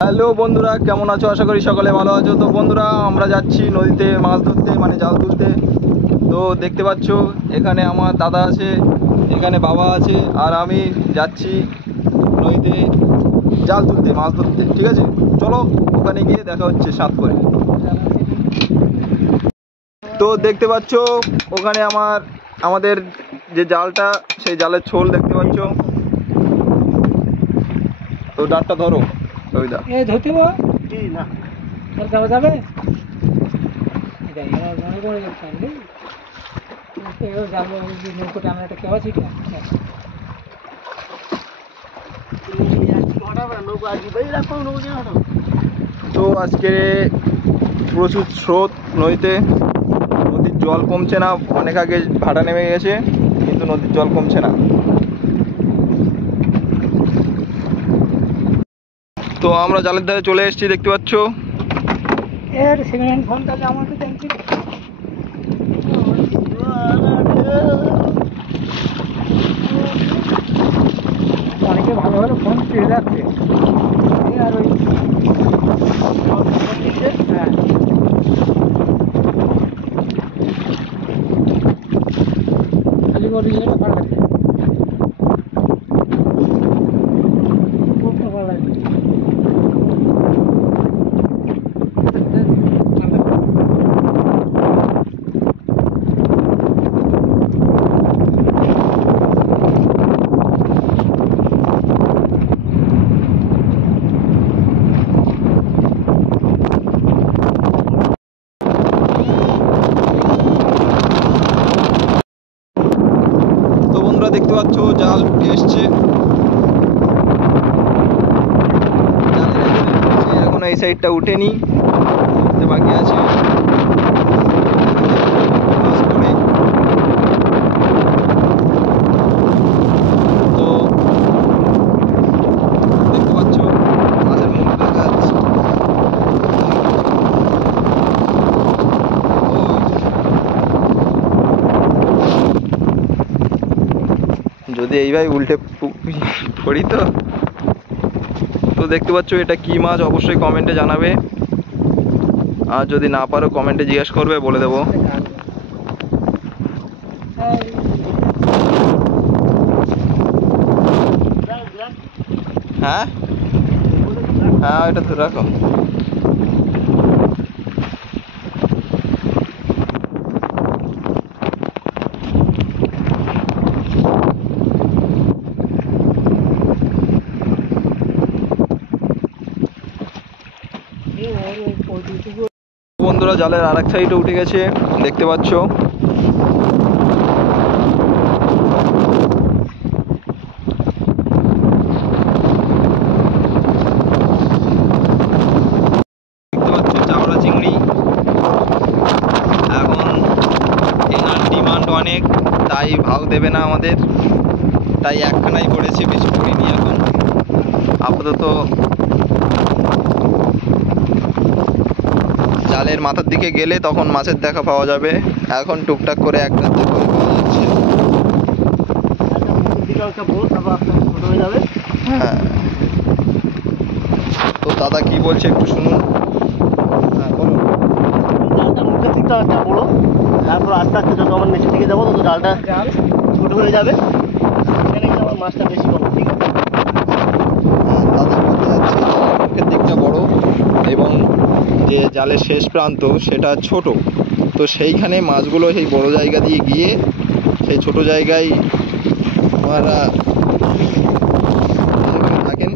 Hello বন্ধুরা, কেমন আছো? আশা করি সকলে ভালো আছো। তো বন্ধুরা, আমরা যাচ্ছি নদীতে মাছ ধরতে, মানে জাল তুলতে। তো দেখতে পাচ্ছ এখানে আমার দাদা আছে, এখানে বাবা আছে, আর আমি যাচ্ছি নদীতে জাল তুলতে, মাছ ধরতে। ঠিক আছে, চলো ওখানে গিয়ে দেখা হচ্ছে সাত করে। তো দেখতে পাচ্ছ ওখানে আমাদের যে জালটা, সেই জালের ছোল দেখতে পাচ্ছ। তো ডাঁটটা ধরো, ওই দা ধরতে না যাওয়া যাবে নৌকোটা আমরা একটা কেওয়া ছিল। তো আজকে প্রচুর স্রোত নদীতে, নদীর জল কমছে না। অনেক আগে ভাটা নেমে গেছে, কিন্তু নদীর জল কমছে না। তো আমরা জালের ধারে চলে এসেছি, দেখতে পাচ্ছ। এর সেকেন্ড হ্যান্ড ফোনটা আমাকে দেখছি অনেকে ভালো ভালো ফোন পেয়ে যাচ্ছে। আর ওই হ্যাঁ, খালি অরিজিনাল ভালো লাগছে, খুব ভালো লাগছে। তো বন্ধুরা দেখতে পাচ্ছ জাল উঠে এসছে, এখন এই সাইডটা উঠেনি, বাকি আছে। তো দেখতে পাচ্ছ মাছের মুখ দেখা যাচ্ছে। যদি এইভাবে উল্টে পড়ি তো। তো দেখতে পাচ্ছ এটা কি মাছ, অবশ্যই কমেন্টে জানাবে, আর যদি না পারো কমেন্টে জিজ্ঞেস করবে, বলে দেবো। হ্যাঁ হ্যাঁ, এটা তো রাখো। বন্ধুরা, জালের আর এক সাইডে উঠে গেছে, দেখতে পাচ্ছ। দেখতে পাচ্ছ চাওড়া চিংড়ি। এখন এনার ডিমান্ড অনেক, তাই ভাও দেবে না আমাদের, তাই একখানাই পড়েছে, বেশি পড়িনি এখন আপাতত। জালের মাথার দিকে গেলে তখন মাছের দেখা পাওয়া যাবে, এখন টুকটাক করে একটা করে পাওয়া যাচ্ছে। হ্যাঁ, তো দাদা কি বলছে একটু শুনুন। হ্যাঁ বলুন। জালটা মুখের দিকটা একটা বড়ো, তারপর আস্তে আস্তে যত আমার নিচের দিকে যাবো তত জালটা ছোট হয়ে যাবে, সেখানে কিন্তু আমার মাছটা বেশি পাবো। ঠিক আছে, দাদা বলতে যাচ্ছে মুখের দিকটা বড় এবং যে জালের শেষ প্রান্ত সেটা ছোট, তো সেইখানে মাছগুলো সেই বড় জায়গা দিয়ে গিয়ে সেই ছোট জায়গায় ওনারা থাকেন।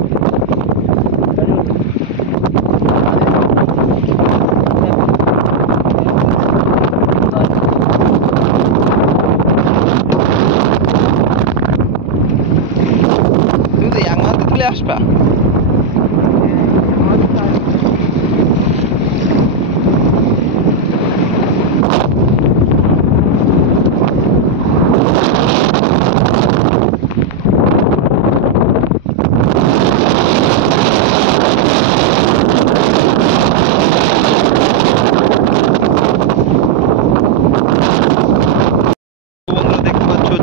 তুমি তো এক মাছ তুলে আসবা।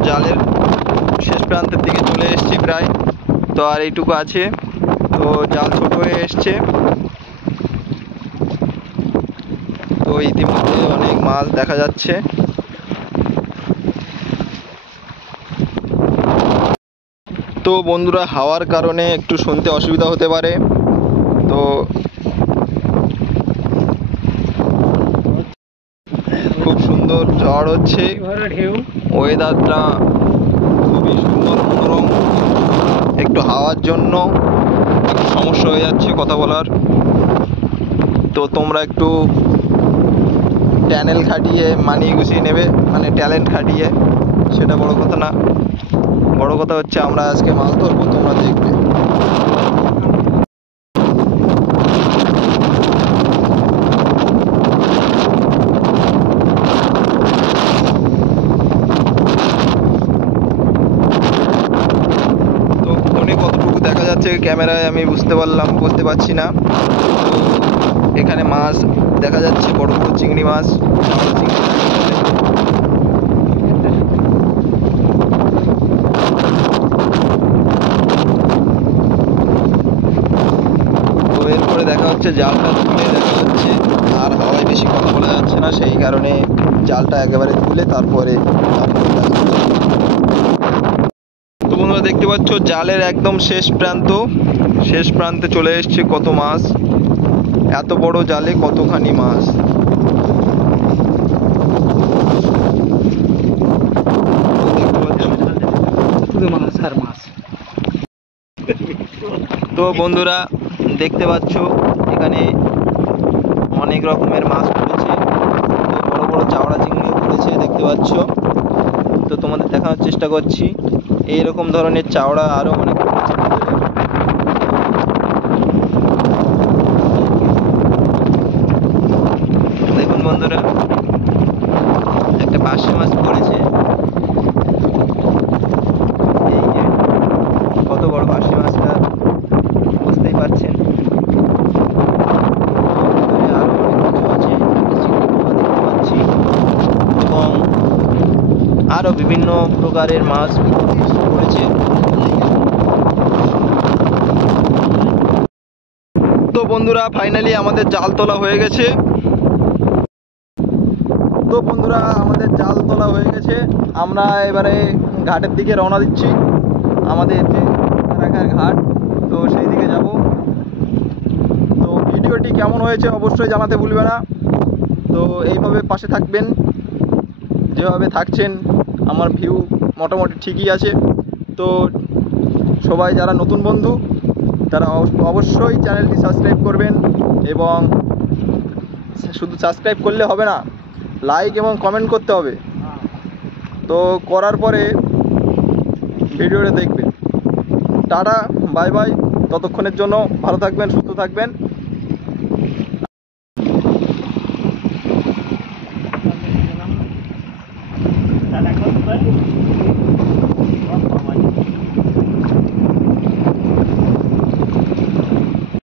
জালের শেষ প্রান্তের দিকে চলে এসেছি প্রায়, তো আর এইটুকু আছে। তো জাল ছোট হয়ে এসছে। তো ইতিমধ্যে অনেক মাছ দেখা যাচ্ছে। তো বন্ধুরা, হাওয়ার কারণে একটু শুনতে অসুবিধা হতে পারে। তো খুব সুন্দর ঝড় হচ্ছে, ঢেউ ওয়েদারটা খুবই সুন্দর মনোরম। একটু হাওয়ার জন্য একটু সমস্যা হয়ে যাচ্ছে কথা বলার। তো তোমরা একটু ট্যানেল খাটিয়ে মানিয়ে গুছিয়ে নেবে, মানে ট্যালেন্ট খাটিয়ে। সেটা বড় কথা না, বড় কথা হচ্ছে আমরা আজকে মাছ ধরবো, তোমরা দেখবে। তো ফোনে কতটুকু দেখা যাচ্ছে ক্যামেরায় আমি বুঝতে পারছি না। তো এখানে মাছ দেখা যাচ্ছে, বড় বড় চিংড়ি মাছ, চিংড়ি মাছ। তো এরপরে দেখা হচ্ছে জালটা তুলে দেখা যাচ্ছে, আর হাওয়ায় বেশি কথা বলা যাচ্ছে না, সেই কারণে জালটা একেবারে তুলে তারপরে তো বন্ধুরা দেখতে পাচ্ছ জালের একদম শেষ প্রান্তে চলে এসছে কত মাছ। এত বড় জালে কতখানি মাছ। শুধু মাছ আর মাছ। তো বন্ধুরা দেখতে পাচ্ছ এখানে অনেক রকমের মাছ পড়েছে। তো বড় বড় চাওড়া চিংড়িও পড়েছে দেখতে পাচ্ছ। তো তোমাদের দেখানোর চেষ্টা করছি, এইরকম ধরনের চাওড়া আরও অনেক পড়েছে ভিতরে। দেখুন বন্ধুরা, একটা পার্শে মাছ পড়েছে। এই যে কত বড় পার্শে মাছটা, বুঝতেই পারছেন। আরো অনেক কিছু আছে, দেখতে পাচ্ছি, এবং আরো বিভিন্ন প্রকারের মাছ পড়েছে। তো বন্ধুরা ফাইনালি আমাদের জাল তোলা হয়ে গেছে। আমরা এবারে ঘাটের দিকে রওনা দিচ্ছি, আমাদের যে রাখার ঘাট, তো সেই দিকে যাব। তো ভিডিওটি কেমন হয়েছে অবশ্যই জানাতে ভুলবে না। তো এইভাবে পাশে থাকবেন, যেভাবে থাকছেন। আমার ভিউ মোটামুটি ঠিকই আছে। তো সবাই যারা নতুন বন্ধু তারা অবশ্যই চ্যানেলটি সাবস্ক্রাইব করবেন, এবং শুধু সাবস্ক্রাইব করলে হবে না, লাইক এবং কমেন্ট করতে হবে। তো করার পরে ভিডিওটা দেখবেন। টাটা, বাই বাই, ততক্ষণের জন্য ভালো থাকবেন, সুস্থ থাকবেন।